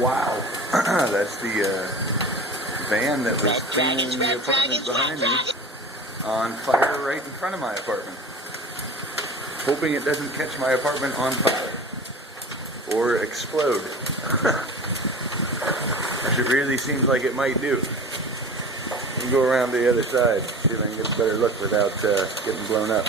Wow. That's the van that was cleaning the apartment behind me on fire right in front of my apartment. Hoping it doesn't catch my apartment on fire or explode. It really seems like it might do. We can go around to the other side, see if I can get a better look without getting blown up.